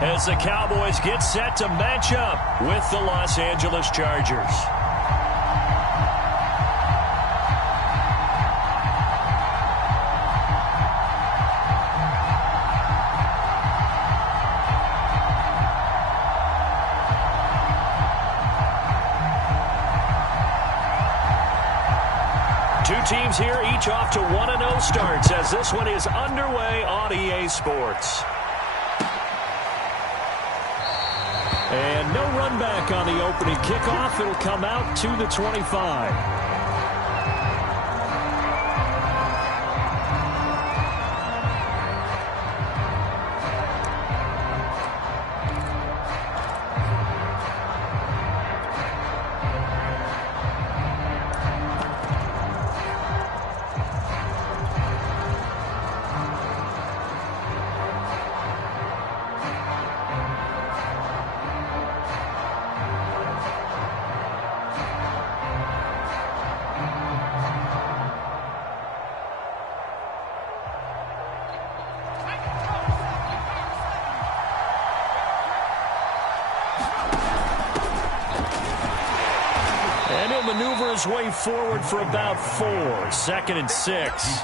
as the Cowboys get set to match up with the Los Angeles Chargers. Two teams here, each off to 1-0 starts as this one is underway on EA Sports. And no run back on the opening kickoff. It'll come out to the 25. And he'll maneuver his way forward for about 4. 2nd and 6.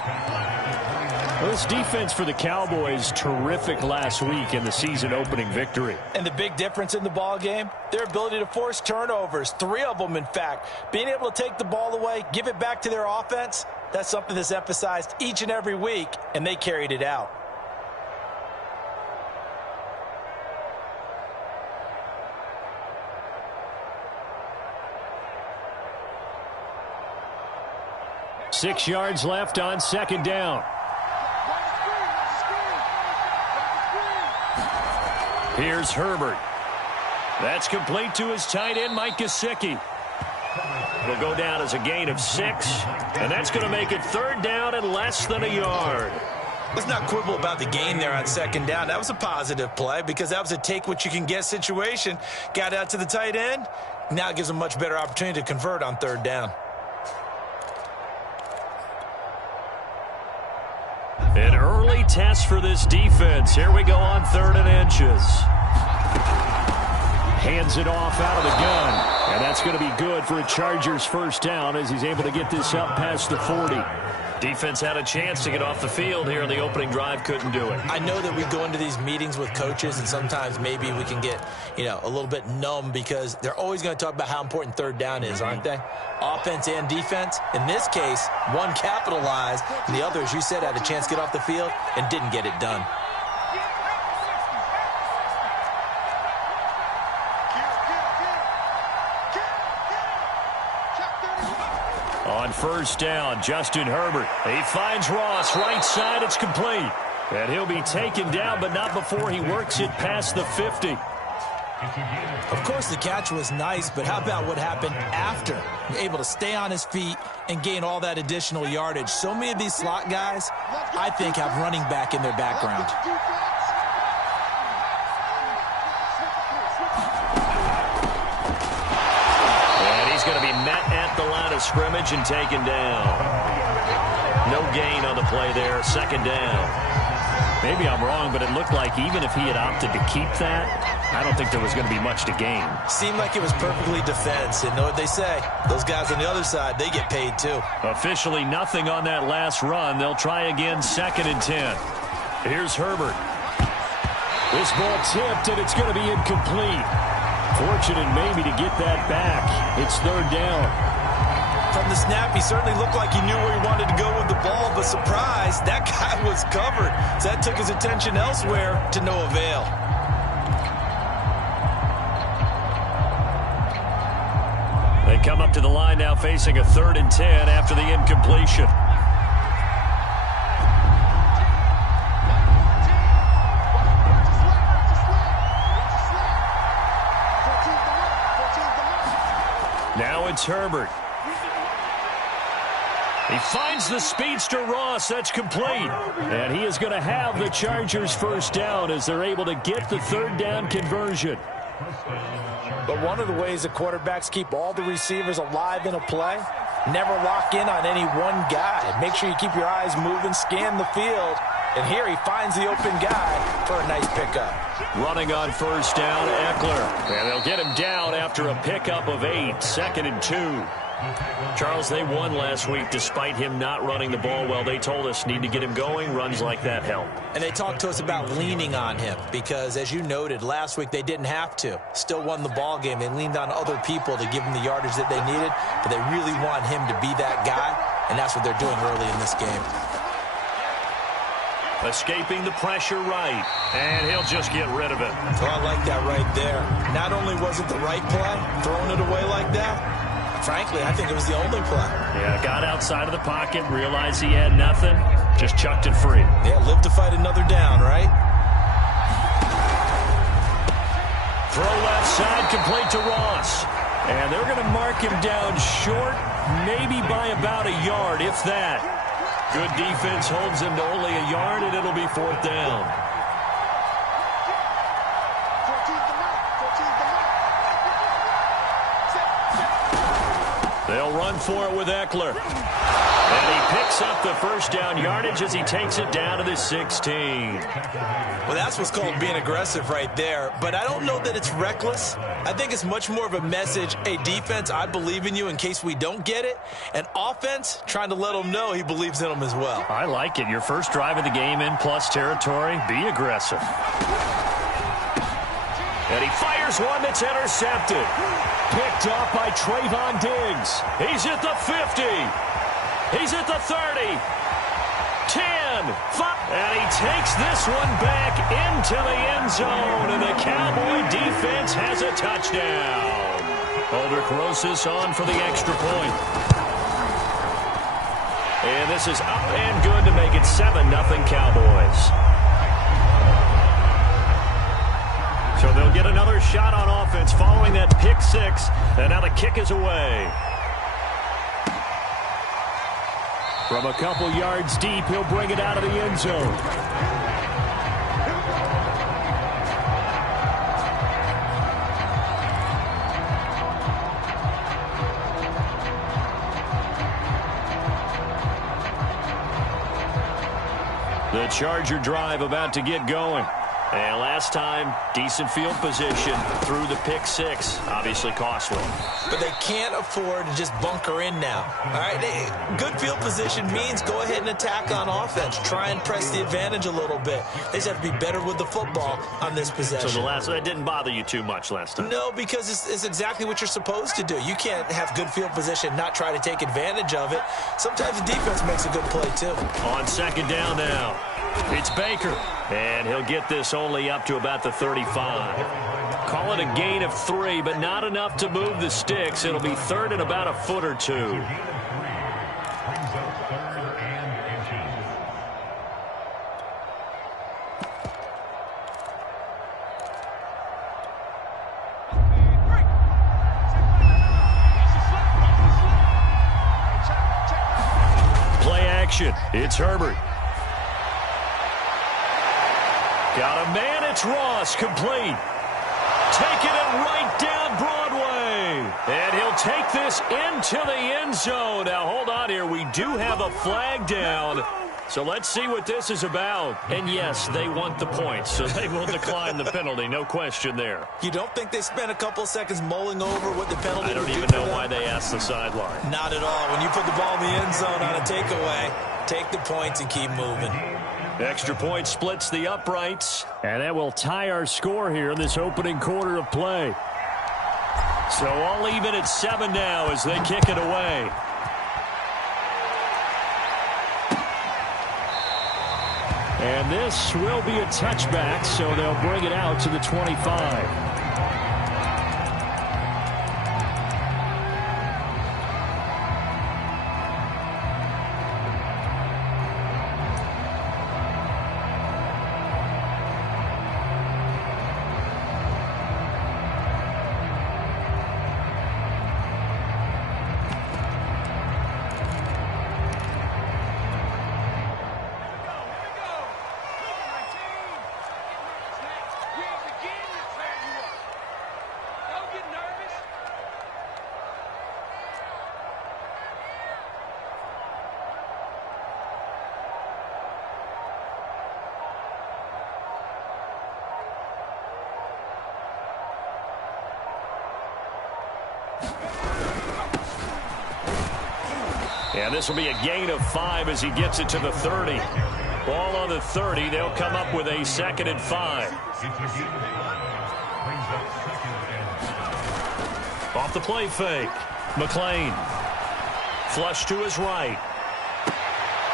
Well, this defense for the Cowboys, terrific last week in the season-opening victory. And the big difference in the ball game, their ability to force turnovers, 3 of them, in fact. Being able to take the ball away, give it back to their offense, that's something that's emphasized each and every week, and they carried it out. Six yards left on 2nd down. Here's Herbert. That's complete to his tight end, Mike Gesicki. It'll go down as a gain of 6, and that's going to make it 3rd down and less than a yard. Let's not quibble about the gain there on 2nd down. That was a positive play because that was a take-what-you-can-get situation. Got out to the tight end. Now it gives them a much better opportunity to convert on 3rd down. An early test for this defense. Here we go on 3rd and inches. Hands it off out of the gun. And that's going to be good for a Chargers 1st down as he's able to get this up past the 40. Defense had a chance to get off the field here in the opening drive, couldn't do it. I know that we go into these meetings with coaches, and sometimes maybe we can get, a little bit numb because they're always going to talk about how important 3rd down is, aren't they? Offense and defense. In this case, one capitalized, and the other, as you said, had a chance to get off the field and didn't get it done. On 1st down, Justin Herbert. He finds Ross, right side, it's complete. And he'll be taken down, but not before he works it past the 50. Of course, the catch was nice, but how about what happened after? Able to stay on his feet and gain all that additional yardage. So many of these slot guys, I think, have running back in their background. He's going to be met at the line of scrimmage and taken down. No gain on the play there. 2nd down. Maybe I'm wrong, but it looked like even if he had opted to keep that, I don't think there was going to be much to gain. Seemed like it was perfectly defense. And know what they say? Those guys on the other side, they get paid too. Officially nothing on that last run. They'll try again 2nd and 10. Here's Herbert. This ball tipped, and it's going to be incomplete. Fortunate maybe to get that back. It's 3rd down. From the snap, he certainly looked like he knew where he wanted to go with the ball, but surprise, that guy was covered. So that took his attention elsewhere to no avail. They come up to the line now facing a 3rd and 10 after the incompletion. Now it's Herbert. He finds the speedster Ross. That's complete. And he is going to have the Chargers 1st down as they're able to get the 3rd down conversion. But one of the ways the quarterbacks keep all the receivers alive in a play, never lock in on any one guy. Make sure you keep your eyes moving, scan the field, And here he finds the open guy for a nice pickup. Running on first down, Eckler. And they'll get him down after a pickup of 8, 2nd and 2. Charles, they won last week despite him not running the ball well. They told us need to get him going. Runs like that help. And they talked to us about leaning on him because, as you noted, last week they didn't have to. Still won the ball game. They leaned on other people to give him the yardage that they needed, but they really want him to be that guy, and that's what they're doing early in this game. Escaping the pressure right, and he'll just get rid of it. So I like that right there. Not only was it the right play, throwing it away like that, frankly, I think it was the only play. Yeah, got outside of the pocket, realized he had nothing, just chucked it free. Yeah, live to fight another down, right? Throw left side, complete to Ross. And they're going to mark him down short, maybe by about a yard, if that. Good defense holds him to only a yard, and it'll be 4th down. They'll run for it with Eckler. And he picks up the first down yardage as he takes it down to the 16. Well, that's what's called being aggressive right there. But I don't know that it's reckless. I think it's much more of a message, hey, defense, I believe in you in case we don't get it. And offense, trying to let them know he believes in them as well. I like it. Your first drive of the game in plus territory, be aggressive. And he fires one that's intercepted. Picked up by Trayvon Diggs. He's at the 50. He's at the 30. 10. 5. And he takes this one back into the end zone. And the Cowboy defense has a touchdown. Aldrich Rosas on for the extra point. And this is up and good to make it 7-0 Cowboys. So they'll get another shot on offense following that pick 6. And now the kick is away. From a couple yards deep, he'll bring it out of the end zone. The Charger drive about to get going. And last time, decent field position through the pick 6. Obviously costly. But they can't afford to just bunker in now. All right, good field position means go ahead and attack on offense. Try and press the advantage a little bit. They just have to be better with the football on this possession. So that didn't bother you too much last time? No, because it's exactly what you're supposed to do. You can't have good field position, not try to take advantage of it. Sometimes the defense makes a good play, too. On 2nd down now. It's Baker, and he'll get this only up to about the 35. Call it a gain of 3, but not enough to move the sticks. It'll be 3rd and about a foot or 2. Play action. It's Herbert. Got a man, it's Ross, complete. Taking it right down Broadway. And he'll take this into the end zone. Now, hold on here. We do have a flag down. So let's see what this is about. And, yes, they want the points, so they will decline the penalty. No question there. You don't think they spent a couple seconds mulling over what the penalty I don't would even do know them? why they asked the sideline. Not at all. When you put the ball in the end zone on a takeaway, take the points and keep moving. Extra point splits the uprights. And that will tie our score here in this opening quarter of play. So all even at 7 now as they kick it away. And this will be a touchback, so they'll bring it out to the 25. And this will be a gain of 5 as he gets it to the 30. Ball on the 30. They'll come up with a 2nd and 5. Off the play fake. McLean. Flush to his right.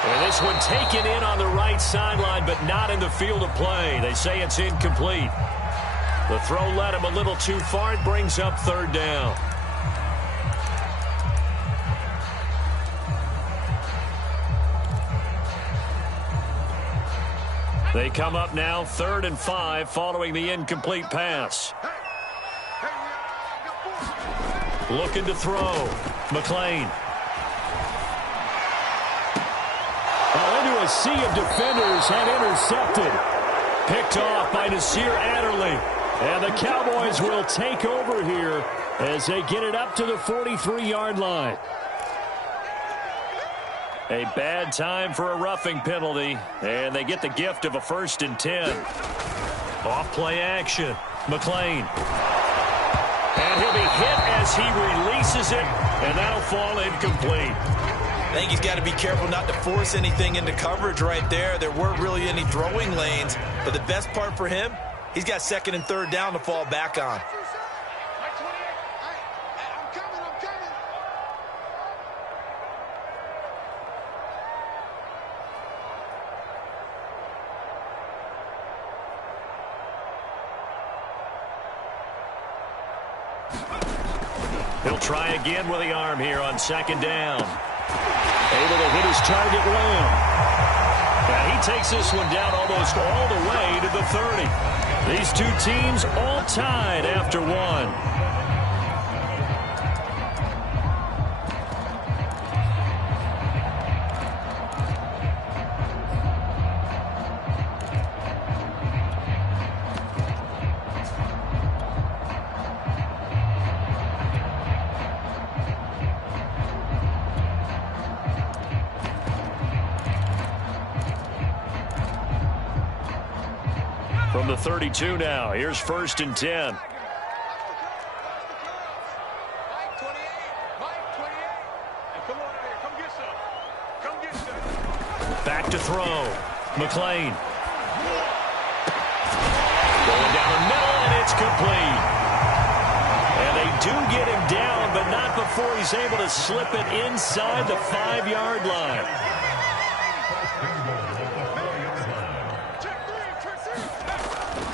And this one taken in on the right sideline, but not in the field of play. They say it's incomplete. The throw led him a little too far. It brings up 3rd down. They come up now 3rd and 5 following the incomplete pass. Looking to throw. McLean. Into a sea of defenders and intercepted. Picked off by Nasir Adderley. And the Cowboys will take over here as they get it up to the 43-yard line. A bad time for a roughing penalty, and they get the gift of a 1st and 10. Off play action. McLean. And he'll be hit as he releases it, and that'll fall incomplete. I think he's got to be careful not to force anything into coverage right there. There weren't really any throwing lanes, but the best part for him, he's got 2nd and 3rd down to fall back on. He'll try again with the arm here on 2nd down. Able to hit his target well. And he takes this one down almost all the way to the 30. These two teams all tied after 1. From the 32 now, here's 1st and 10. Back to throw. McLean. Going down the middle, and it's complete. And they do get him down, but not before he's able to slip it inside the 5-yard line.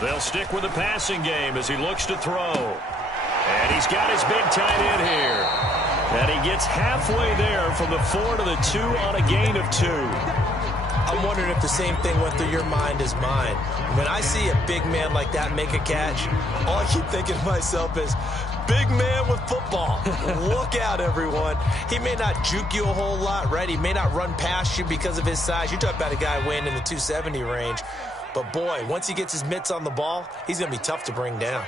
They'll stick with the passing game as he looks to throw. And he's got his big tight end here. And he gets halfway there from the 4 to the 2 on a gain of 2. I'm wondering if the same thing went through your mind as mine. When I see a big man like that make a catch, all I keep thinking to myself is, big man with football. Look out, everyone. He may not juke you a whole lot, right? He may not run past you because of his size. You're talking about a guy weighing in the 270 range. But, boy, once he gets his mitts on the ball, he's going to be tough to bring down.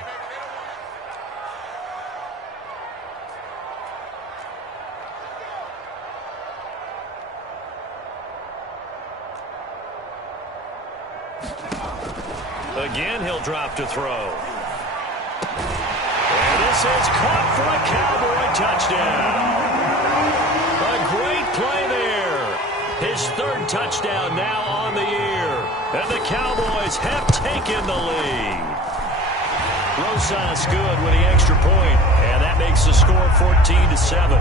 Again, he'll drop to throw. And this is caught for a Cowboy touchdown. A great play there. His 3rd touchdown now on the year. And the Cowboys have taken the lead. Rosas good with the extra point, and that makes the score 14-7.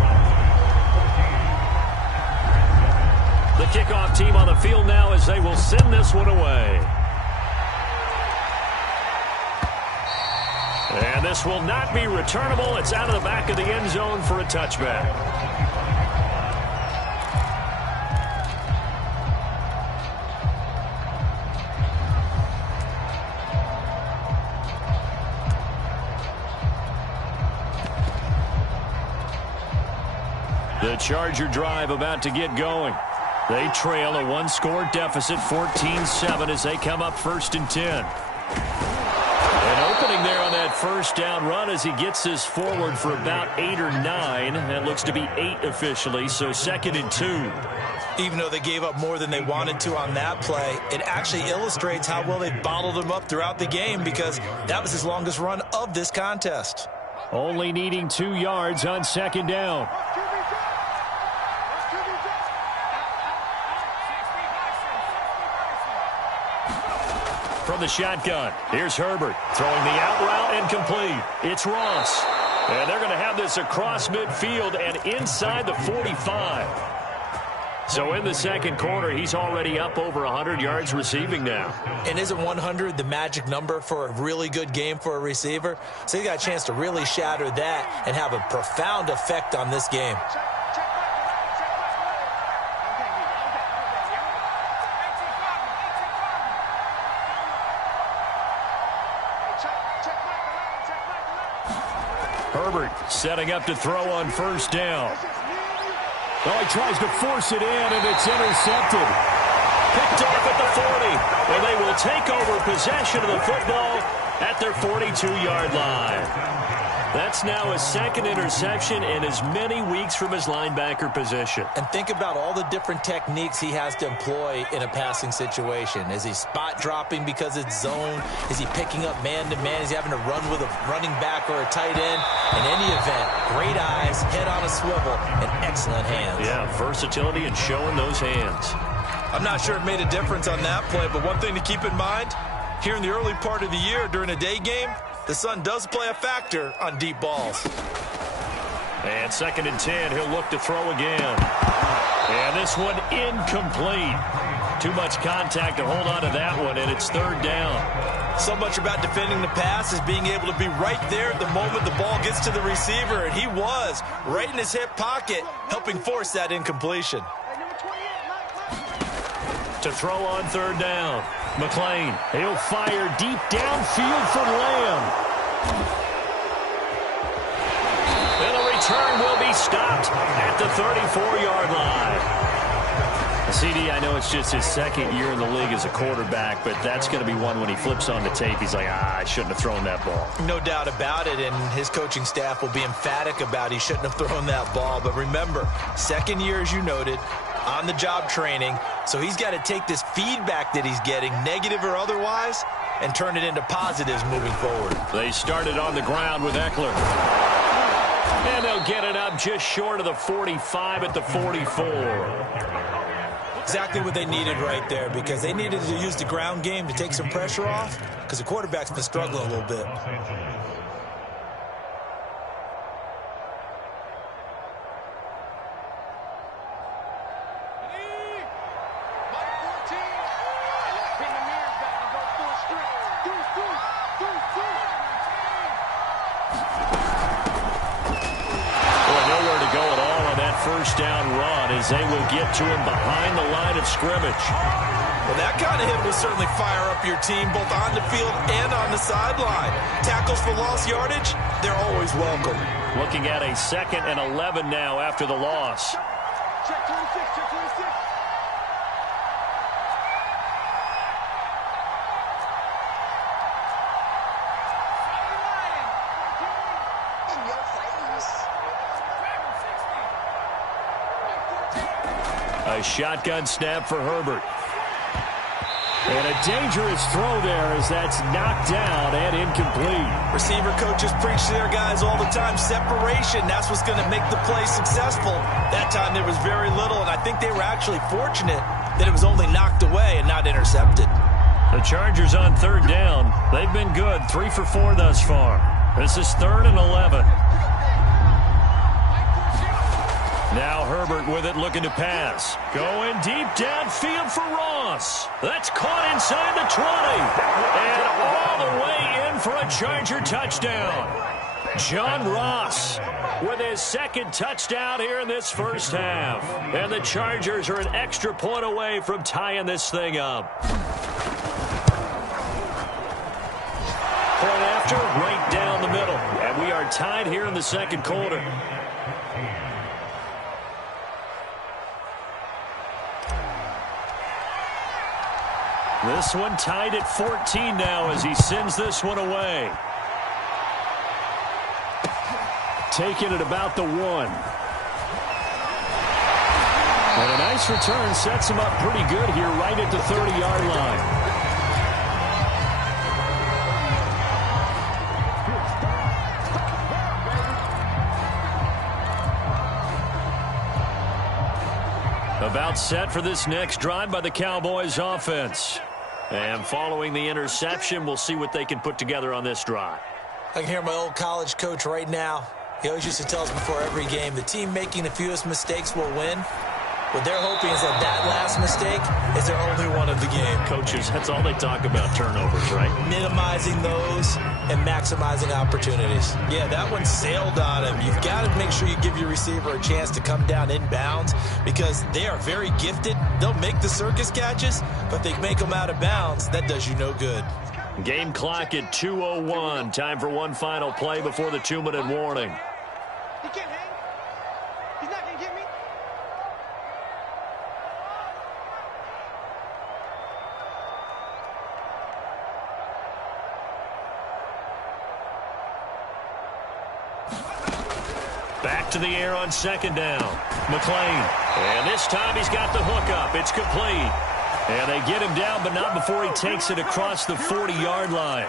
The kickoff team on the field now as they will send this one away. And this will not be returnable. It's out of the back of the end zone for a touchback. The Charger drive about to get going. They trail a 1-score deficit, 14-7, as they come up 1st and 10. An opening there on that 1st down run as he gets this forward for about 8 or 9. That looks to be 8 officially, so 2nd and 2. Even though they gave up more than they wanted to on that play, it actually illustrates how well they bottled him up throughout the game because that was his longest run of this contest. Only needing 2 yards on second down. From the shotgun, here's Herbert throwing the out route and complete. It's Ross. And they're going to have this across midfield and inside the 45. So in the second quarter, he's already up over 100 yards receiving now. And isn't 100 the magic number for a really good game for a receiver? So he got a chance to really shatter that and have a profound effect on this game. Herbert setting up to throw on first down. Oh, he tries to force it in, and it's intercepted. Picked off at the 40, and they will take over possession of the football at their 42-yard line. That's now his second interception in as many weeks from his linebacker position. And think about all the different techniques he has to employ in a passing situation. Is he spot dropping because it's zone? Is he picking up man-to-man? Is he having to run with a running back or a tight end? In any event, great eyes, head on a swivel, and excellent hands. Yeah, versatility and showing those hands. I'm not sure it made a difference on that play, but one thing to keep in mind, here in the early part of the year during a day game, the sun does play a factor on deep balls. And 2nd and 10, he'll look to throw again. And this one incomplete. Too much contact to hold on to that one, and it's 3rd down. So much about defending the pass is being able to be right there at the moment the ball gets to the receiver, and he was right in his hip pocket, helping force that incompletion. To throw on 3rd down. McLean. He'll fire deep downfield for Lamb. And the return will be stopped at the 34-yard line. CD, I know it's just his 2nd year in the league as a quarterback, but that's going to be one when he flips on the tape. He's like, I shouldn't have thrown that ball. No doubt about it, and his coaching staff will be emphatic about he shouldn't have thrown that ball. But remember, 2nd year, as you noted, on-the-job training, so he's got to take this feedback that he's getting, negative or otherwise, and turn it into positives moving forward. They started on the ground with Eckler. And they'll get it up just short of the 45 at the 44. Exactly what they needed right there, because they needed to use the ground game to take some pressure off, because the quarterback's been struggling a little bit. First down run as they will get to him behind the line of scrimmage. Well, that kind of hit will certainly fire up your team both on the field and on the sideline. Tackles for lost yardage, they're always welcome. Looking at a 2nd and 11 now after the loss. Check 26, check 26. A shotgun snap for Herbert. And a dangerous throw there as that's knocked down and incomplete. Receiver coaches preach to their guys all the time. Separation, that's what's going to make the play successful. That time there was very little, and I think they were actually fortunate that it was only knocked away and not intercepted. The Chargers on 3rd down. They've been good, 3 for 4 thus far. This is 3rd and 11. Now Herbert with it, looking to pass. Going deep downfield for Ross. That's caught inside the 20. And all the way in for a Charger touchdown. John Ross with his 2nd touchdown here in this first half. And the Chargers are an extra point away from tying this thing up. Point after, right down the middle. And we are tied here in the 2nd quarter. This one tied at 14 now as he sends this one away. Taking it about the 1. And a nice return sets him up pretty good here right at the 30-yard line. About set for this next drive by the Cowboys offense. And following the interception, we'll see what they can put together on this drive. I can hear my old college coach right now. He always used to tell us before every game, the team making the fewest mistakes will win. What they're hoping is that last mistake is their only one of the game. Coaches, that's all they talk about, turnovers, right? Minimizing those and maximizing opportunities. Yeah, that one sailed on him. You've got to make sure you give your receiver a chance to come down inbounds because they are very gifted. They'll make the circus catches, but if they make them out of bounds, that does you no good. Game clock at 2:01. Time for one final play before the 2-minute warning. He can't hang. He's not going to get me. Back to the air on second down. McClain. And this time he's got the hook up. It's complete. And they get him down, but not before he takes it across the 40-yard line.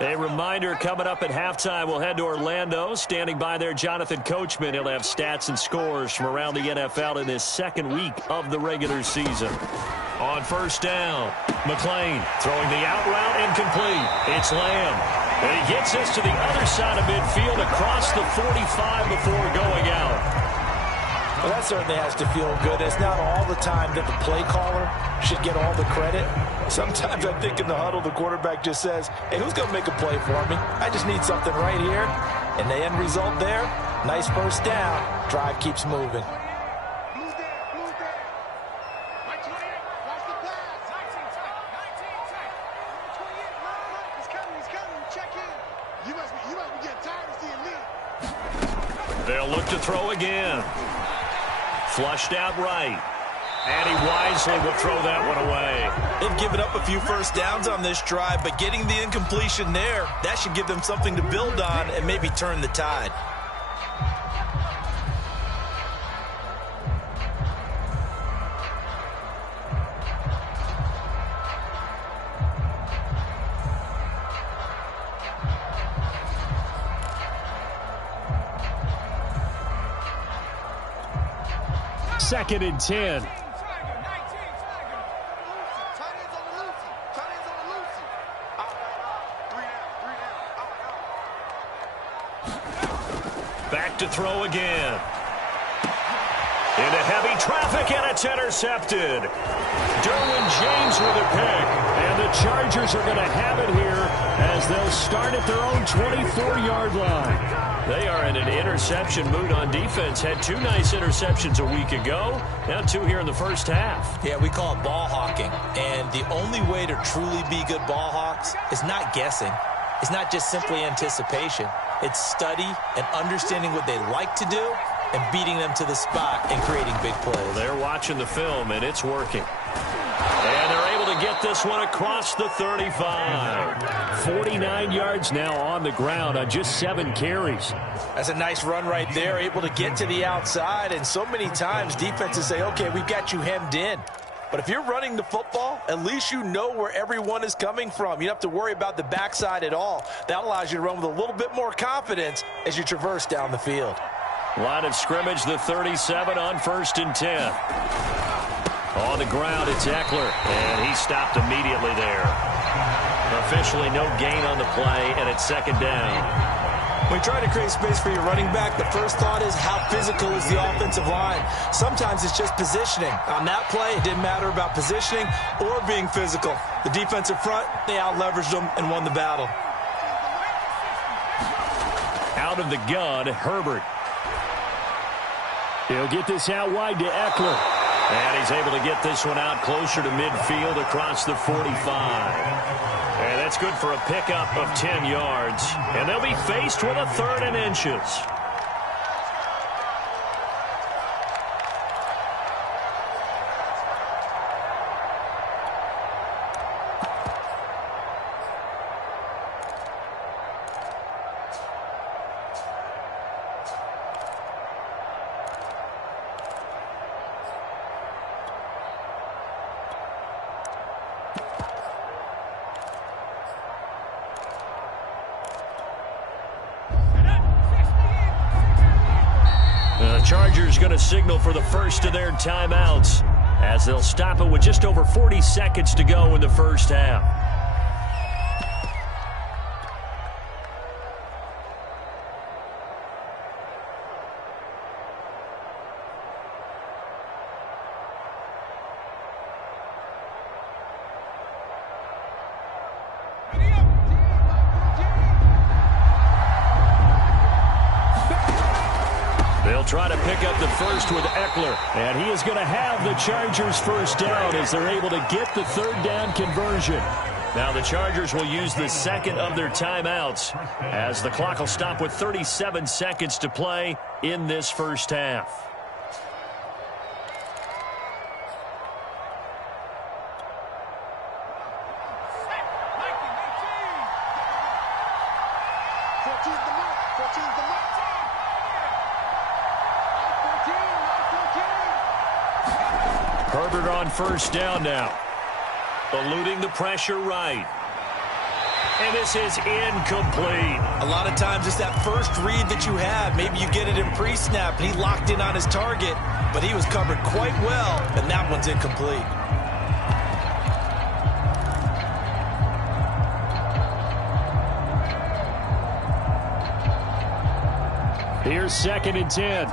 A reminder coming up at halftime, we'll head to Orlando. Standing by there, Jonathan Coachman. He'll have stats and scores from around the NFL in this second week of the regular season. On first down, McClain throwing the out route incomplete. It's Lamb. And he gets this to the other side of midfield across the 45 before going out. Well, that certainly has to feel good. It's not all the time that the play caller should get all the credit. Sometimes I think in the huddle, the quarterback just says, hey, who's going to make a play for me? I just need something right here. And the end result there, nice first down. Drive keeps moving. Blue there, blue there. Right 28. Watch the pass. 19 tight. 19 tight. 28. Right. He's coming. He's coming. Check in. You must be getting tired of seeing me. They'll look to throw again. Flushed out right. And he wisely will throw that one away. They've given up a few first downs on this drive, but getting the incompletion there, that should give them something to build on and maybe turn the tide. Second and 10. Back to throw again. Into heavy traffic, and it's intercepted. Derwin James with a pick. And the Chargers are going to have it here as they'll start at their own 24-yard line. They are in an interception mood on defense. Had two nice interceptions a week ago. Now two here in the first half. Yeah, we call it ball hawking. And the only way to truly be good ball hawks is not guessing. It's not just simply anticipation. It's study and understanding what they like to do and beating them to the spot and creating big plays. They're watching the film, and it's working. And they're able to get this one across the 35. 49 yards now on the ground on just 7 carries. That's a nice run right there, able to get to the outside. And so many times defenses say, okay, we've got you hemmed in. But if you're running the football, at least you know where everyone is coming from. You don't have to worry about the backside at all. That allows you to run with a little bit more confidence as you traverse down the field. Line of scrimmage, the 37 on first and 10. On the ground, it's Eckler, and he stopped immediately there. Officially no gain on the play, and it's second down. When you try to create space for your running back, the first thought is how physical is the offensive line. Sometimes it's just positioning. On that play, it didn't matter about positioning or being physical. The defensive front, they out-leveraged them and won the battle. Out of the gun, Herbert. He'll get this out wide to Eckler. And he's able to get this one out closer to midfield across the 45. And that's good for a pickup of 10 yards. And they'll be faced with a 3rd and inches. Chargers going to signal for the first of their timeouts as they'll stop it with just over 40 seconds to go in the first half. They'll try to pick up the first with Eckler. And he is going to have the Chargers first down as they're able to get the third down conversion. Now the Chargers will use the second of their timeouts as the clock will stop with 37 seconds to play in this first half. Herbert on first down now. Eluding the pressure right. And this is incomplete. A lot of times it's that first read that you have. Maybe you get it in pre-snap, and he locked in on his target, but he was covered quite well, and that one's incomplete. Here's 2nd and 10.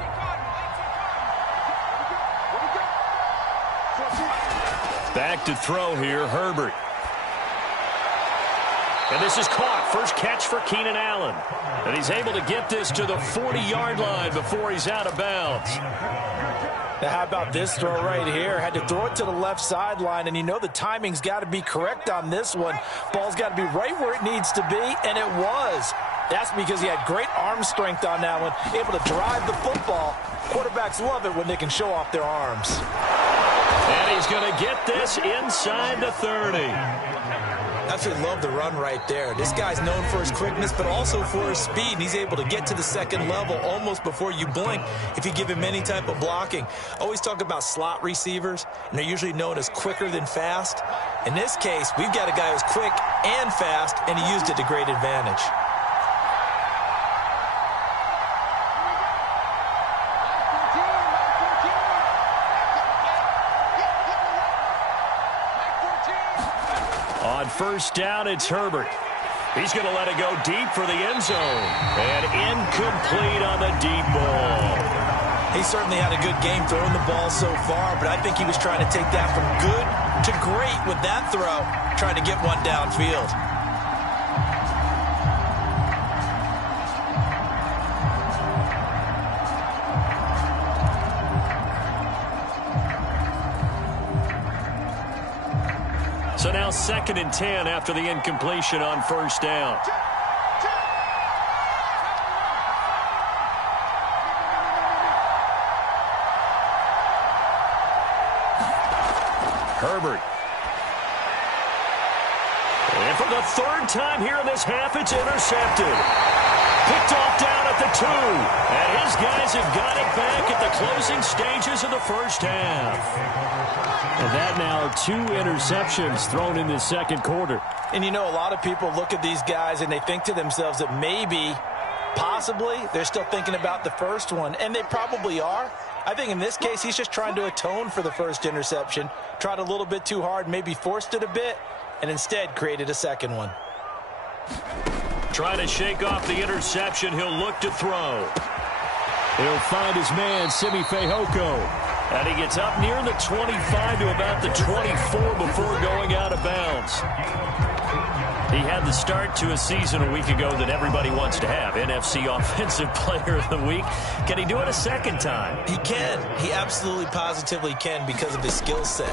Back to throw here, Herbert. And this is caught. First catch for Keenan Allen. And he's able to get this to the 40-yard line before he's out of bounds. Now, how about this throw right here? Had to throw it to the left sideline, and you know the timing's got to be correct on this one. Ball's got to be right where it needs to be, and it was. That's because he had great arm strength on that one, able to drive the football. Quarterbacks love it when they can show off their arms. And he's going to get this inside the 30. Absolutely love the run right there. This guy's known for his quickness, but also for his speed. And he's able to get to the second level almost before you blink if you give him any type of blocking. Always talk about slot receivers, and they're usually known as quicker than fast. In this case, we've got a guy who's quick and fast, and he used it to great advantage. On first down, it's Herbert. He's going to let it go deep for the end zone. And incomplete on the deep ball. He certainly had a good game throwing the ball so far, but I think he was trying to take that from good to great with that throw, trying to get one downfield. So now 2nd and 10 after the incompletion on first down. Herbert. And for the third time here in this half, it's intercepted. Picked off down at the 2. And his guys have got it back at the closing stages of the first half. And that now 2 interceptions thrown in the second quarter. And you know, a lot of people look at these guys and they think to themselves that maybe, possibly, they're still thinking about the first one. And they probably are. I think in this case, he's just trying to atone for the first interception. Tried a little bit too hard, maybe forced it a bit, and instead created a second one. Trying to shake off the interception. He'll look to throw. He'll find his man, Simi Fehoko. And he gets up near the 25 to about the 24 before going out of bounds. He had the start to a season a week ago that everybody wants to have. NFC Offensive Player of the Week. Can he do it a second time? He can. He absolutely positively can because of his skill set.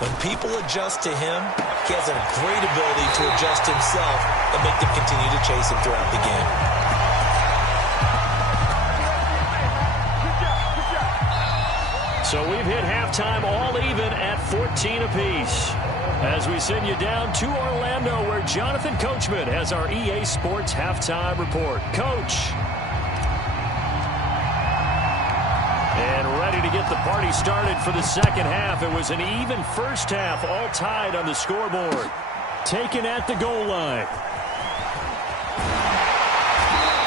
When people adjust to him, he has a great ability to adjust himself and make them continue to chase him throughout the game. So we've hit halftime all even at 14 apiece. As we send you down to Orlando, where Jonathan Coachman has our EA Sports halftime report. Coach. And ready to get the party started for the second half. It was an even first half, all tied on the scoreboard. Taken at the goal line.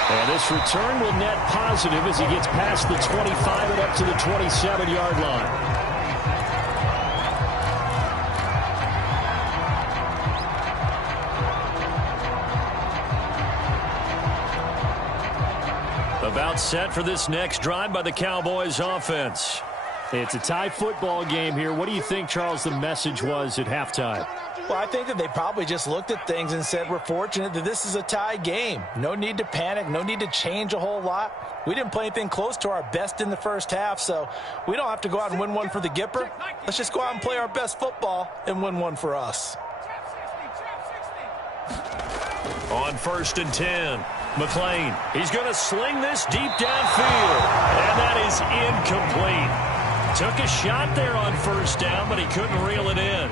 And this return will net positive as he gets past the 25 and up to the 27-yard line. About set for this next drive by the Cowboys offense. It's a tie football game here. What do you think, Charles, the message was at halftime? Well, I think that they probably just looked at things and said, we're fortunate that this is a tie game. No need to panic. No need to change a whole lot. We didn't play anything close to our best in the first half, so we don't have to go out and win one for the Gipper. Let's just go out and play our best football and win one for us. On 1st and 10. McLean, he's going to sling this deep downfield, and that is incomplete. Took a shot there on 1st down, but he couldn't reel it in.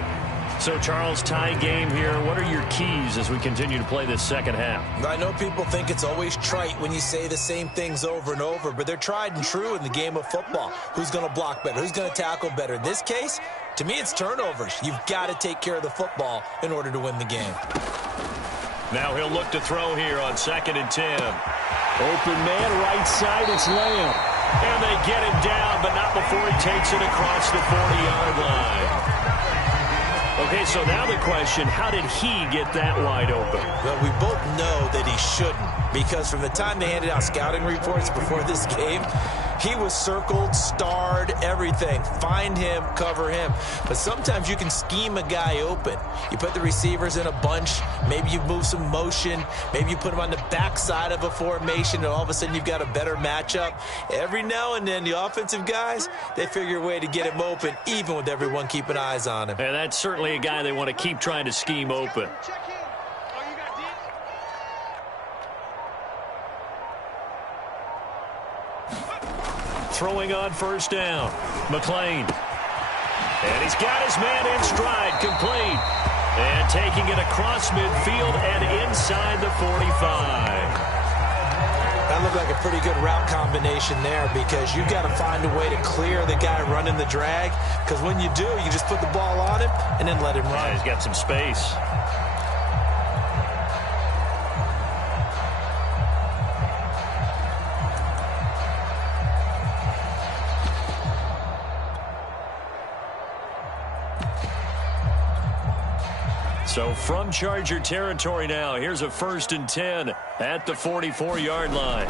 So, Charles, tie game here. What are your keys as we continue to play this second half? I know people think it's always trite when you say the same things over and over, but they're tried and true in the game of football. Who's going to block better? Who's going to tackle better? In this case, to me, it's turnovers. You've got to take care of the football in order to win the game. Now he'll look to throw here on 2nd and 10. Open man, right side, it's Lamb. And they get him down, but not before he takes it across the 40-yard line. Okay, so now the question, how did he get that wide open? Well, we both know that he shouldn't, because from the time they handed out scouting reports before this game, he was circled, starred, everything. Find him, cover him. But sometimes you can scheme a guy open. You put the receivers in a bunch. Maybe you move some motion. Maybe you put them on the backside of a formation, and all of a sudden you've got a better matchup. Every now and then, the offensive guys, they figure a way to get him open, even with everyone keeping eyes on him. And that's certainly a guy they want to keep trying to scheme open. Throwing on 1st down. McLean. And he's got his man in stride, complete. And taking it across midfield and inside the 45. That looked like a pretty good route combination there, because you've got to find a way to clear the guy running the drag, because when you do, you just put the ball on him and then let him run. Yeah, he's got some space. So from Charger territory now, here's a 1st and 10 at the 44-yard line.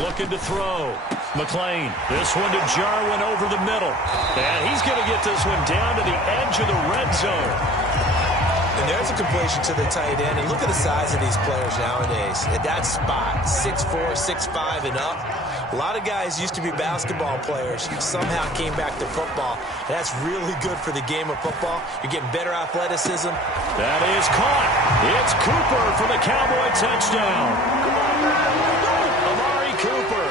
Looking to throw. McLean, this one to Jarwin over the middle. And he's going to get this one down to the edge of the red zone. And there's a completion to the tight end. And look at the size of these players nowadays. At that spot, 6'4", 6'5", and up. A lot of guys used to be basketball players who somehow came back to football. That's really good for the game of football. You're getting better athleticism. That is caught. It's Cooper for the Cowboy touchdown. Amari Cooper,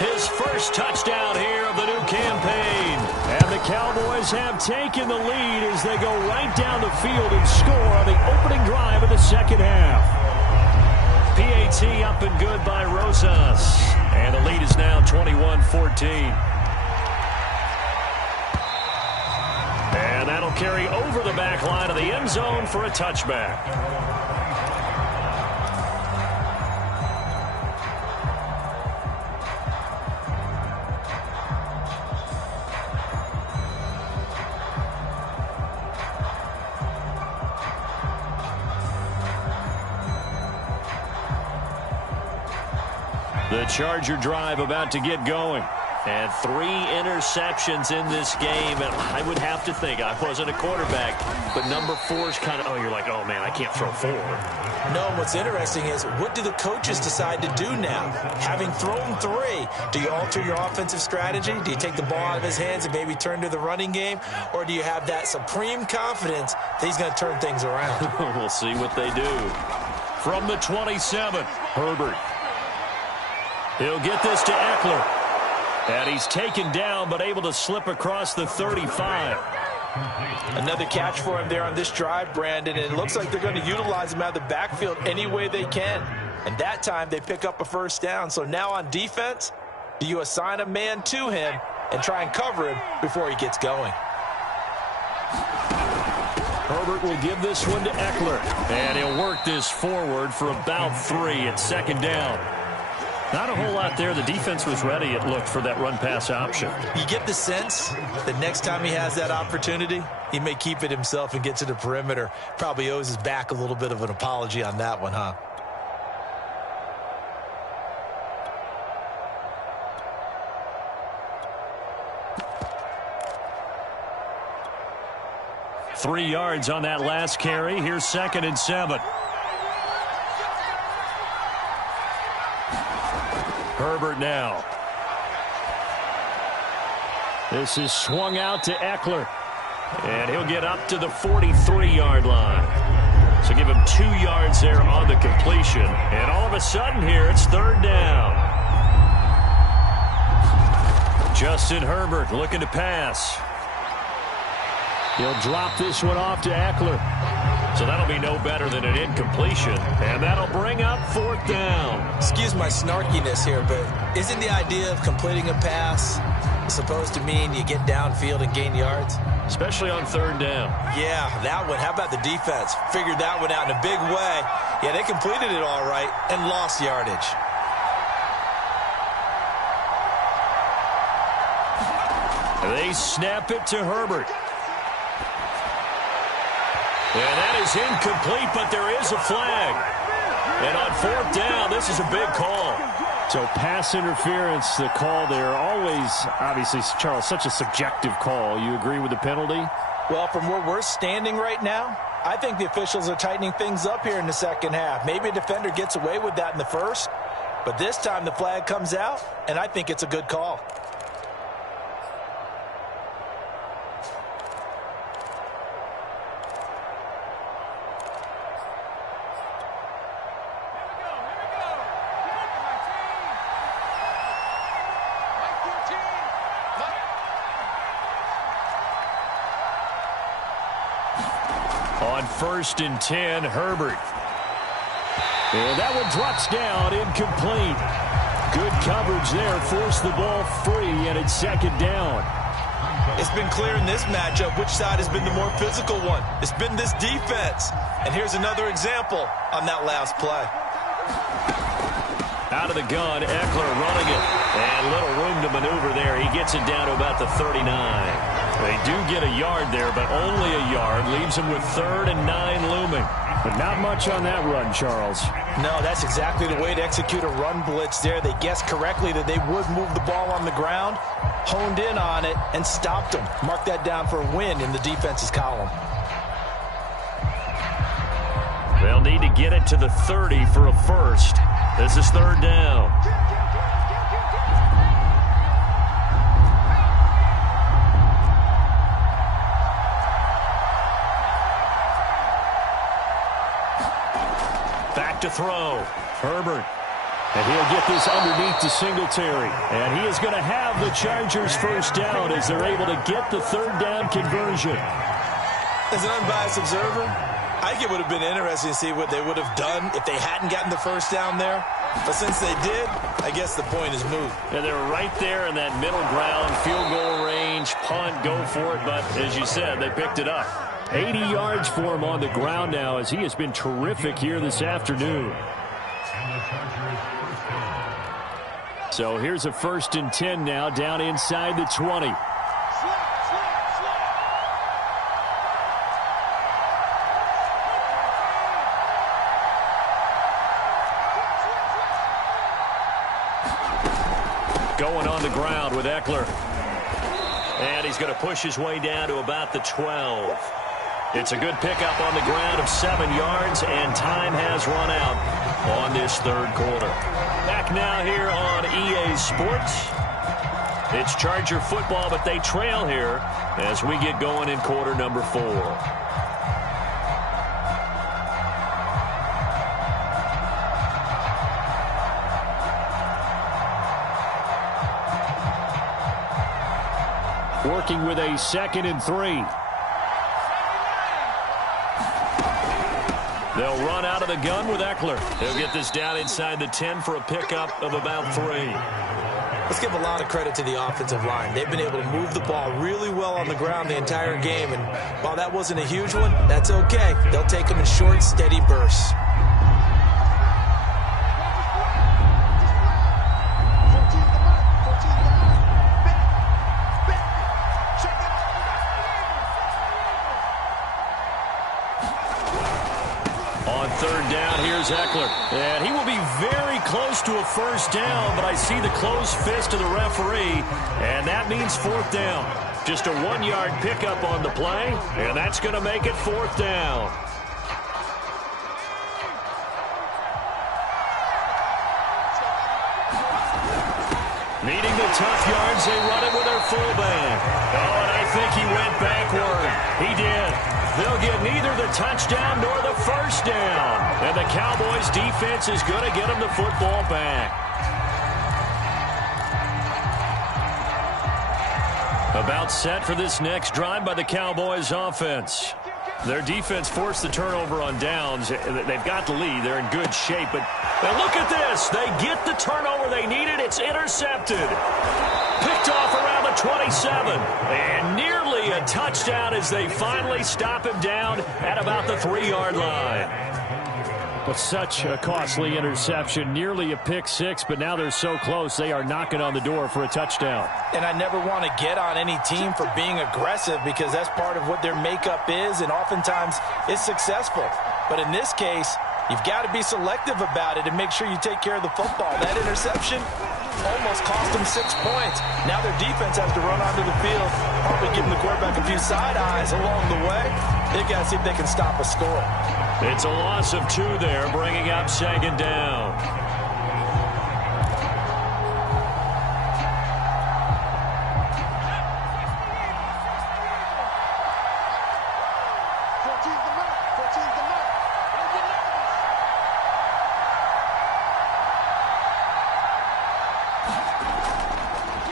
his first touchdown here of the new campaign. And the Cowboys have taken the lead as they go right down the field and score on the opening drive of the second half. PAT up and good by Rosas. And the lead is now 21-14. And that'll carry over the back line of the end zone for a touchback. The Charger drive about to get going. And 3 interceptions in this game. And I would have to think, I wasn't a quarterback, but number 4 is kind of, you're like, oh, man, I can't throw 4. No, what's interesting is, what do the coaches decide to do now? Having thrown 3, do you alter your offensive strategy? Do you take the ball out of his hands and maybe turn to the running game? Or do you have that supreme confidence that he's going to turn things around? We'll see what they do. From the 27, Herbert. He'll get this to Eckler. And he's taken down, but able to slip across the 35. Another catch for him there on this drive, Brandon, and it looks like they're going to utilize him out of the backfield any way they can. And that time they pick up a 1st down. So now on defense, do you assign a man to him and try and cover him before he gets going? Herbert will give this one to Eckler. And he'll work this forward for about 3 at 2nd down. Not a whole lot there. The defense was ready, it looked, for that run-pass option. You get the sense that next time he has that opportunity, he may keep it himself and get to the perimeter. Probably owes his back a little bit of an apology on that one, huh? Three yards on that last carry. Here's 2nd and 7. Herbert now. This is swung out to Eckler. And he'll get up to the 43-yard line. So give him 2 yards there on the completion. And all of a sudden here, it's 3rd down. Justin Herbert looking to pass. He'll drop this one off to Eckler. So that'll be no better than an incompletion. And that'll bring up 4th down. Excuse my snarkiness here, but isn't the idea of completing a pass supposed to mean you get downfield and gain yards? Especially on 3rd down. Yeah, that one. How about the defense? Figured that one out in a big way. Yeah, they completed it all right and lost yardage. They snap it to Herbert. And that is incomplete, but there is a flag. And on 4th down, this is a big call. So pass interference, the call there. Always, obviously, Charles, such a subjective call. You agree with the penalty? Well, from where we're standing right now, I think the officials are tightening things up here in the second half. Maybe a defender gets away with that in the first, but this time the flag comes out, and I think it's a good call. On 1st and 10, Herbert. And that one drops down, incomplete. Good coverage there, forced the ball free, and it's 2nd down. It's been clear in this matchup which side has been the more physical one. It's been this defense. And here's another example on that last play. Out of the gun, Eckler running it. And little room to maneuver there. He gets it down to about the 39. They do get a yard there, but only a yard. Leaves them with 3rd and 9 looming. But not much on that run, Charles. No, that's exactly the way to execute a run blitz there. They guessed correctly that they would move the ball on the ground, honed in on it, and stopped them. Mark that down for a win in the defense's column. They'll need to get it to the 30 for a first. This is 3rd down. Back to throw. Herbert. And he'll get this underneath to Singletary. And he is going to have the Chargers first down as they're able to get the 3rd down conversion. As an unbiased observer, I think it would have been interesting to see what they would have done if they hadn't gotten the first down there. But since they did, I guess the point is moot. Yeah, they're right there in that middle ground, field goal range, punt, go for it. But as you said, they picked it up. 80 yards for him on the ground now as he has been terrific here this afternoon. So here's a 1st and 10 now down inside the 20. Going on the ground with Eckler. And he's going to push his way down to about the 12. It's a good pickup on the ground of 7 yards, and time has run out on this 3rd quarter. Back now here on EA Sports. It's Charger football, but they trail here as we get going in quarter number 4. Working with a 2nd and 3. They'll run out of the gun with Eckler. They'll get this down inside the 10 for a pickup of about 3. Let's give a lot of credit to the offensive line. They've been able to move the ball really well on the ground the entire game. And while that wasn't a huge one, that's okay. They'll take them in short, steady bursts. third down. Here's Eckler. And he will be very close to a first down, but I see the closed fist of the referee, and that means fourth down. Just a 1-yard pickup on the play, and that's going to make it fourth down. Needing the tough yards, they run it with their fullback. Oh, and I think he went backward. He did. They'll get neither the touchdown nor the first down. And the Cowboys' defense is going to get them the football back. About set for this next drive by the Cowboys' offense. Their defense forced the turnover on downs. They've got the lead. They're in good shape. But look at this. They get the turnover they needed. It's intercepted. Picked off around the 27. And nearly a touchdown as they finally stop him down at about the 3-yard line. But such a costly interception, nearly a pick six, but now they're so close they are knocking on the door for a touchdown. And I never want to get on any team for being aggressive because that's part of what their makeup is, and oftentimes it's successful. But in this case, you've got to be selective about it and make sure you take care of the football. That interception almost cost them 6 points. Now their defense has to run onto the field, probably giving the quarterback a few side eyes along the way. They've got to see if they can stop a score. It's a loss of 2 there, bringing up second down.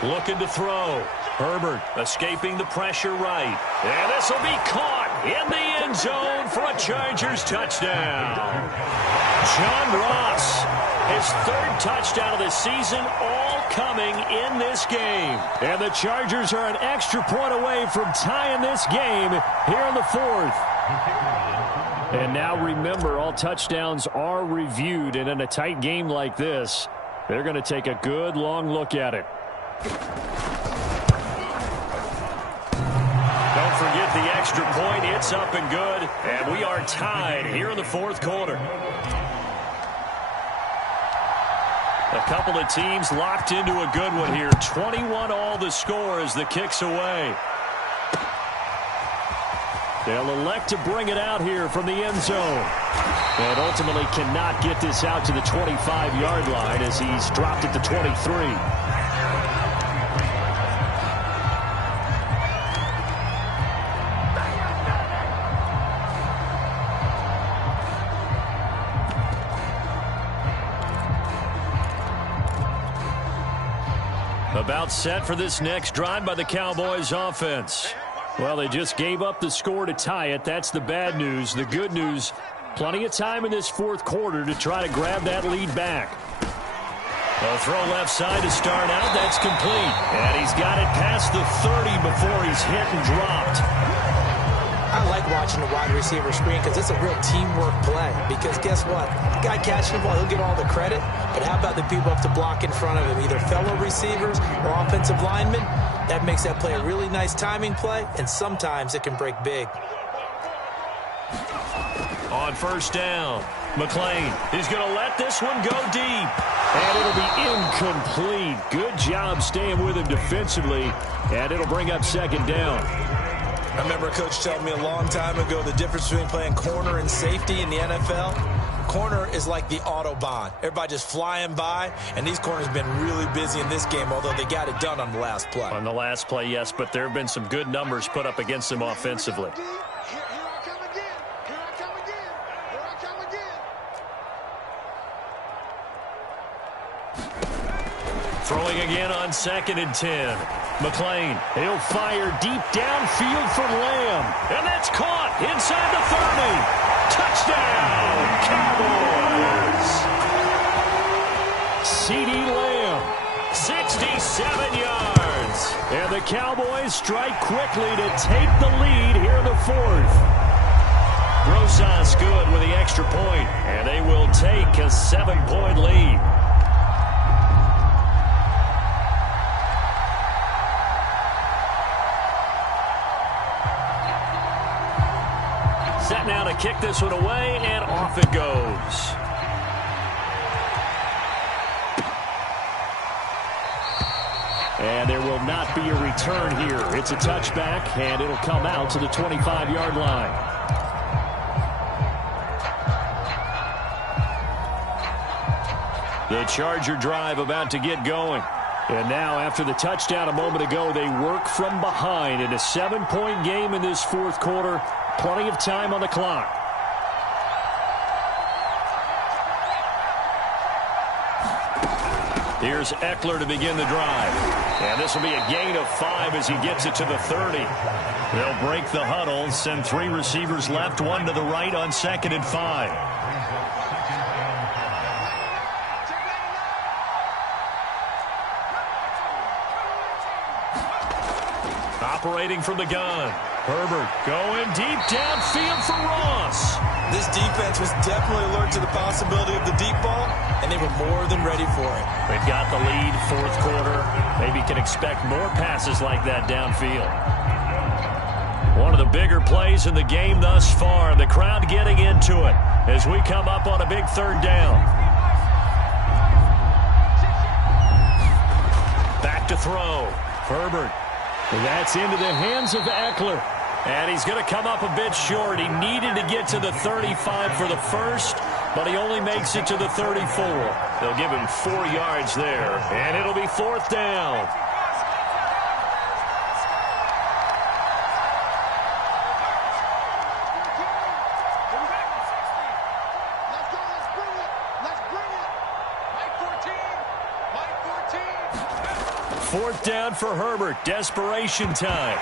Looking to throw. Herbert escaping the pressure right. And this will be caught in the end zone for a Chargers touchdown. John Ross, his 3rd touchdown of the season, all coming in this game. And the Chargers are an extra point away from tying this game here in the 4th. And now remember, all touchdowns are reviewed, and in a tight game like this, they're going to take a good long look at it. Don't forget the extra point. It's up and good. And we are tied here in the 4th quarter. A couple of teams locked into a good one here. 21 all the score as the kick's away. They'll elect to bring it out here from the end zone. And ultimately cannot get this out to the 25-yard line as he's dropped at the 23. About set for this next drive by the Cowboys offense. Well, they just gave up the score to tie it. That's the bad news. The good news, plenty of time in this 4th quarter to try to grab that lead back. A throw left side to start out. That's complete. And he's got it past the 30 before he's hit and dropped. I like watching the wide receiver screen because it's a real teamwork play. Because guess what? The guy catching the ball, he'll get all the credit. But how about the people up to block in front of him, either fellow receivers or offensive linemen? That makes that play a really nice timing play, and sometimes it can break big. On first down, McClain is going to let this one go deep. And it'll be incomplete. Good job staying with him defensively, and it'll bring up second down. I remember a coach telling me a long time ago the difference between playing corner and safety in the NFL. Corner is like the Autobahn. Everybody just flying by, and these corners have been really busy in this game, although they got it done on the last play. On the last play, yes, but there have been some good numbers put up against them offensively. Here I come again. Here I come again. Here I come again. Throwing again on 2nd and 10. McClain, he'll fire deep downfield for Lamb. And that's caught inside the 30. Touchdown, Cowboys! CeeDee Lamb, 67 yards. And the Cowboys strike quickly to take the lead here in the 4th. Rosas good with the extra point, and they will take a 7-point lead. Set now to kick this one away, and off it goes. And there will not be a return here. It's a touchback, and it'll come out to the 25-yard line. The Charger drive about to get going. And now, after the touchdown a moment ago, they work from behind in a 7-point game in this fourth quarter. Plenty of time on the clock. Here's Eckler to begin the drive. And this will be a gain of 5 as he gets it to the 30. They'll break the huddle, send 3 receivers left, 1 to the right on 2nd and 5. Operating from the gun. Herbert going deep downfield for Ross. This defense was definitely alert to the possibility of the deep ball, and they were more than ready for it. They've got the lead, fourth quarter. Maybe can expect more passes like that downfield. One of the bigger plays in the game thus far. The crowd getting into it as we come up on a big third down. Back to throw. Herbert. That's into the hands of Eckler. And he's going to come up a bit short. He needed to get to the 35 for the first, but he only makes it to the 34. They'll give him 4 yards there, and it'll be 4th down. Fourth down for Herbert. Desperation time.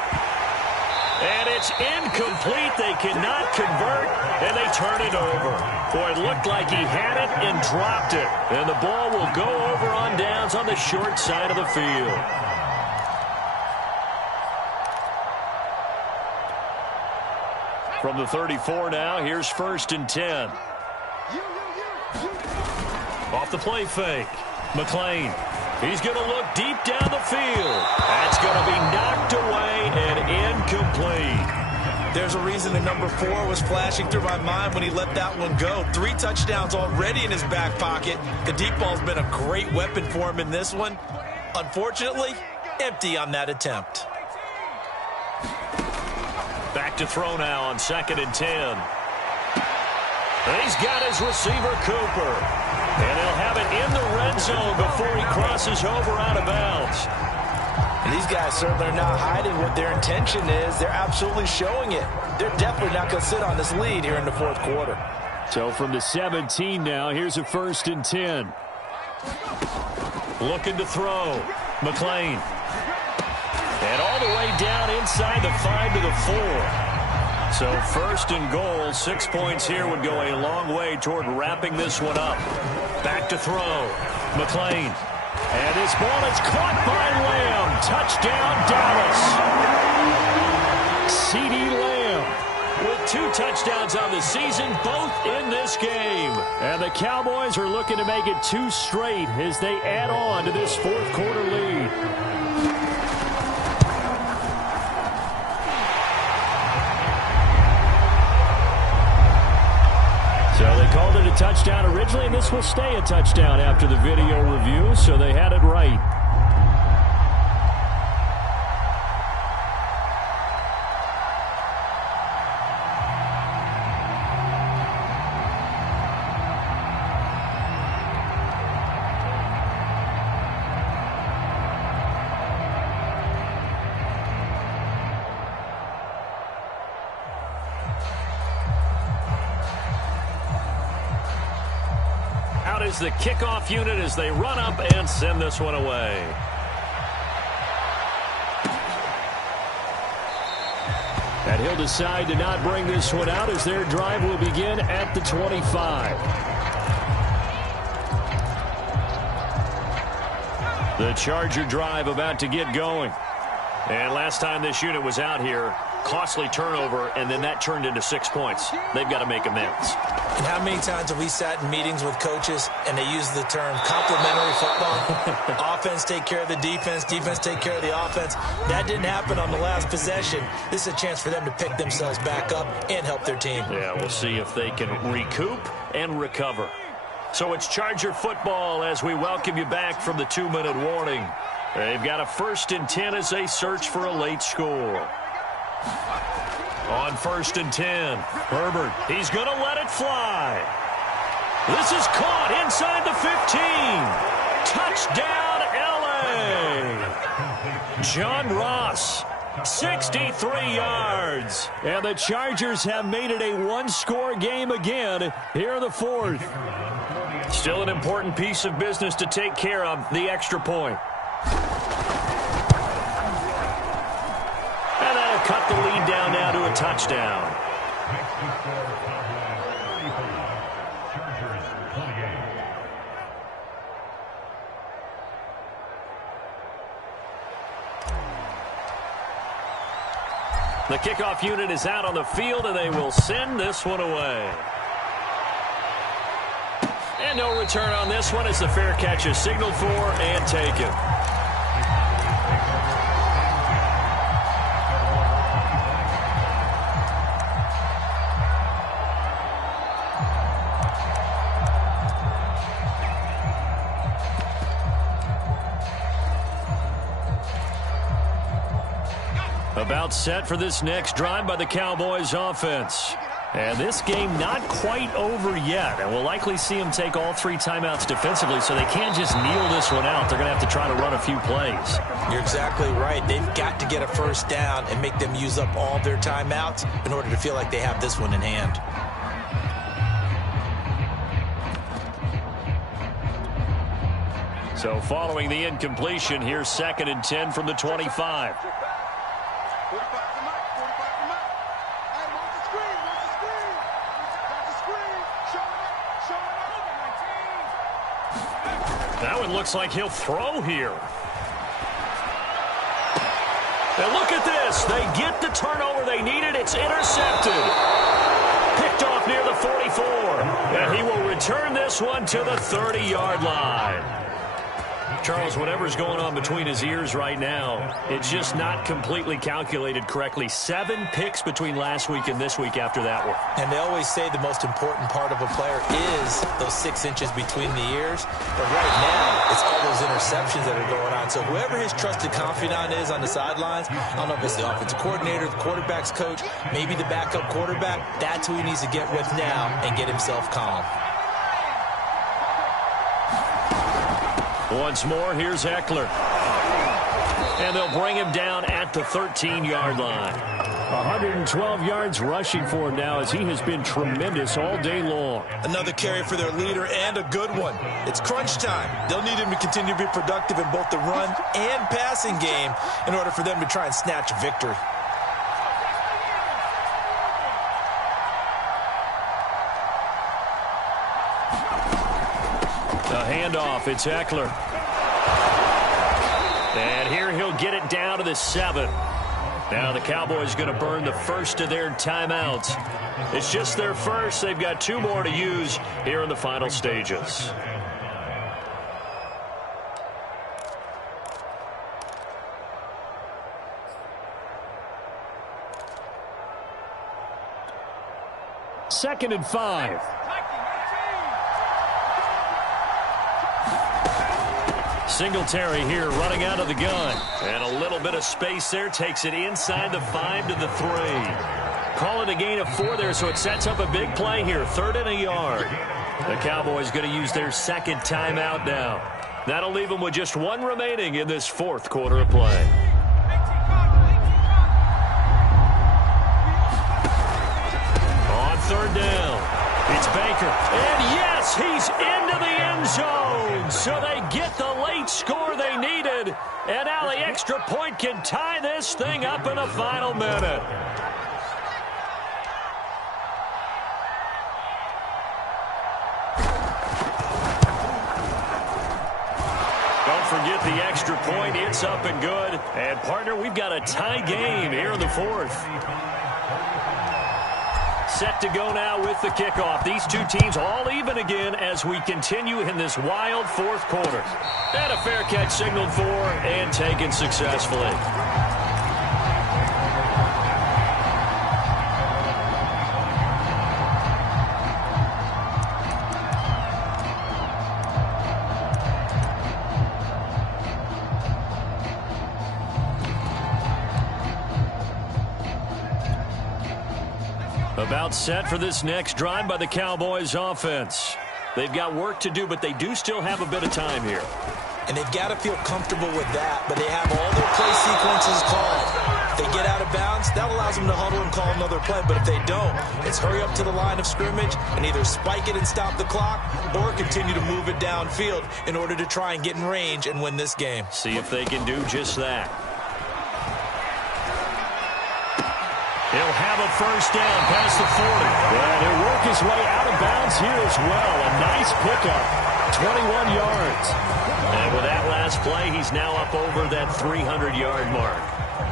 And it's incomplete. They cannot convert, and they turn it over. Boy, it looked like he had it and dropped it. And the ball will go over on downs on the short side of the field. From the 34 now, here's 1st and 10. Off the play fake. McLean. He's going to look deep down the field. That's going to be knocked away and incomplete. There's a reason the number 4 was flashing through my mind when he let that one go. 3 touchdowns already in his back pocket. The deep ball's been a great weapon for him in this one. Unfortunately, empty on that attempt. Back to throw now on 2nd and 10. And he's got his receiver, Cooper. And they'll have it in the red zone before he crosses over out of bounds. And these guys certainly are not hiding what their intention is. They're absolutely showing it. They're definitely not going to sit on this lead here in the fourth quarter. So from the 17 now, here's a 1st and 10. Looking to throw. McLean. And all the way down inside the 5 to the 4. So 1st and goal, 6 points here would go a long way toward wrapping this one up. Back to throw. McLean. And this ball is caught by Lamb. Touchdown, Dallas. CeeDee Lamb with 2 touchdowns on the season, both in this game. And the Cowboys are looking to make it 2 straight as they add on to this fourth quarter lead. So they called it a touchdown originally, and this will stay a touchdown after the video review, so they had it right. Is the kickoff unit as they run up and send this one away. And he'll decide to not bring this one out as their drive will begin at the 25. The Charger drive about to get going. And last time this unit was out here, costly turnover, and then that turned into 6 points. They've got to make amends. And how many times have we sat in meetings with coaches and they use the term complementary football? Offense take care of the defense, defense take care of the offense. That didn't happen on the last possession. This is a chance for them to pick themselves back up and help their team. Yeah, we'll see if they can recoup and recover. So it's Charger football as we welcome you back from the 2-minute warning. They've got a 1st and 10 as they search for a late score. On 1st and 10, Herbert, he's going to let it fly. This is caught inside the 15. Touchdown, L.A. John Ross, 63 yards. And the Chargers have made it a one-score game again here in the 4th. Still an important piece of business to take care of, the extra point. And that'll cut the lead down now to a touchdown. The kickoff unit is out on the field, and they will send this one away. And no return on this one as the fair catch is signaled for and taken. About set for this next drive by the Cowboys offense. And this game not quite over yet. And we'll likely see them take all 3 timeouts defensively, so they can't just kneel this one out. They're going to have to try to run a few plays. You're exactly right. They've got to get a first down and make them use up all their timeouts in order to feel like they have this one in hand. So following the incompletion, here's 2nd and 10 from the 25. That one looks like he'll throw here. And look at this. They get the turnover they needed. It's intercepted. Picked off near the 44. And he will return this one to the 30-yard line. Charles, whatever's going on between his ears right now, it's just not completely calculated correctly. 7 picks between last week and this week after that one. And they always say the most important part of a player is those 6 inches between the ears. But right now, it's all those interceptions that are going on. So whoever his trusted confidant is on the sidelines, I don't know if it's the offensive coordinator, the quarterback's coach, maybe the backup quarterback, that's who he needs to get with now and get himself calm. Once more, here's Eckler. And they'll bring him down at the 13-yard line. 112 yards rushing for him now as he has been tremendous all day long. Another carry for their leader and a good one. It's crunch time. They'll need him to continue to be productive in both the run and passing game in order for them to try and snatch a victory. Handoff, it's Eckler. And here he'll get it down to the 7. Now the Cowboys going to burn the first of their timeouts. It's just their first. They've got 2 more to use here in the final stages. Second and 5. Singletary here running out of the gun. And a little bit of space there. Takes it inside the 5 to the 3. Call it a gain of 4 there, so it sets up a big play here. 3rd and a yard. The Cowboys going to use their 2nd timeout now. That'll leave them with just 1 remaining in this 4th quarter of play. On 3rd down, it's Baker. And yes, he's into the end zone. So they get the late score they needed. And now the extra point can tie this thing up in the final minute. Don't forget the extra point. It's up and good. And, partner, we've got a tie game here in the fourth. Set to go now with the kickoff. These two teams all even again as we continue in this wild fourth quarter. And a fair catch signaled for and taken successfully. About set for this next drive by the Cowboys offense. They've got work to do, but they do still have a bit of time here. And they've got to feel comfortable with that, but they have all their play sequences called. If they get out of bounds, that allows them to huddle and call another play. But if they don't, it's hurry up to the line of scrimmage and either spike it and stop the clock or continue to move it downfield in order to try and get in range and win this game. See if they can do just that. He'll have a first down past the 40. And he'll work his way out of bounds here as well. A nice pickup. 21 yards. And with that last play, he's now up over that 300-yard mark.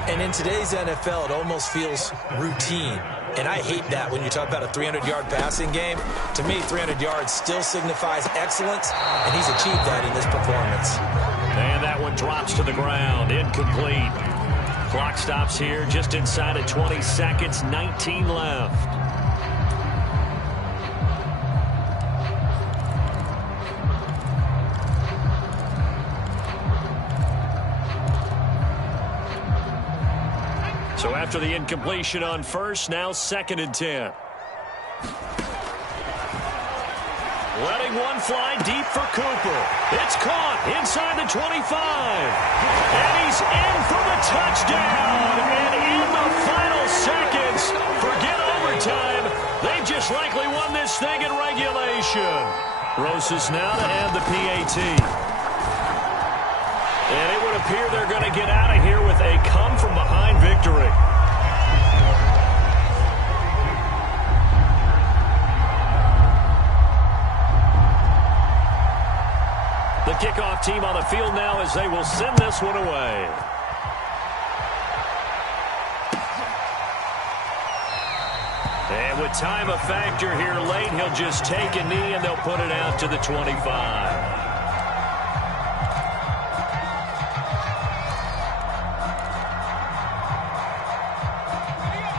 And in today's NFL, it almost feels routine. And I hate that when you talk about a 300-yard passing game. To me, 300 yards still signifies excellence, and he's achieved that in this performance. And that one drops to the ground. Incomplete. Clock stops here just inside of 20 seconds, 19 left. So after the incompletion on first, now 2nd and 10. Letting one fly deep for Cooper. It's caught inside the 25. And he's in for the touchdown. And in the final seconds, forget overtime. They've just likely won this thing in regulation. Rosas now to add the PAT. And it would appear they're going to get out of here with a come-from-behind victory. The kickoff team on the field now as they will send this one away. And with time a factor here late, he'll just take a knee and they'll put it out to the 25.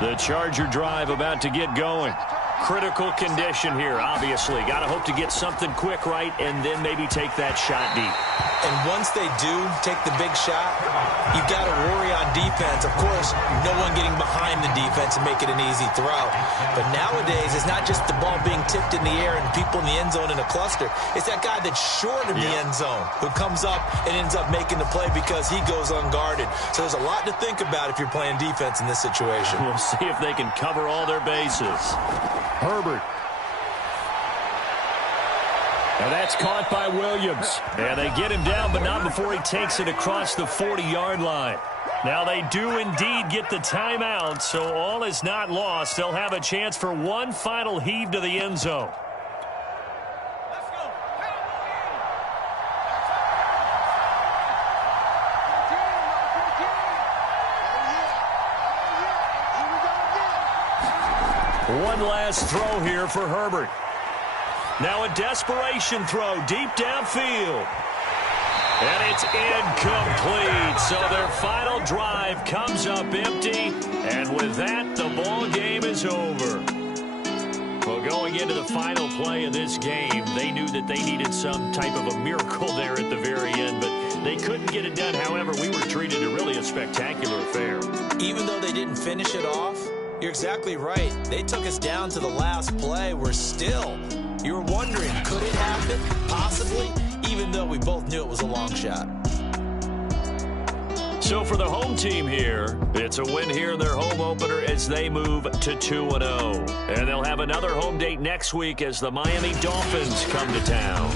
The Charger drive about to get going. Critical condition here, obviously. Got to hope to get something quick right and then maybe take that shot deep. And once they do take the big shot, you've got to worry on defense. Of course, no one getting behind the defense and make it an easy throw. But nowadays, it's not just the ball being tipped in the air and people in the end zone in a cluster. It's that guy that's short of the end zone who comes up and ends up making the play because he goes unguarded. So there's a lot to think about if you're playing defense in this situation. We'll see if they can cover all their bases. Herbert. And that's caught by Williams. And they get him down, but not before he takes it across the 40-yard line. Now they do indeed get the timeout, so all is not lost. They'll have a chance for one final heave to the end zone. One last throw here for Herbert. Now a desperation throw deep downfield. And it's incomplete. So their final drive comes up empty. And with that, the ball game is over. Well, going into the final play of this game, they knew that they needed some type of a miracle there at the very end, but they couldn't get it done. However, we were treated to really a spectacular affair. Even though they didn't finish it off, you're exactly right. They took us down to the last play. We're still, you were wondering, could it happen? Possibly, even though we both knew it was a long shot. So for the home team here, it's a win here in their home opener as they move to 2-0. And they'll have another home date next week as the Miami Dolphins come to town.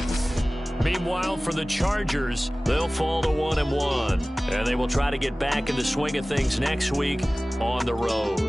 Meanwhile, for the Chargers, they'll fall to 1-1. And they will try to get back in the swing of things next week on the road.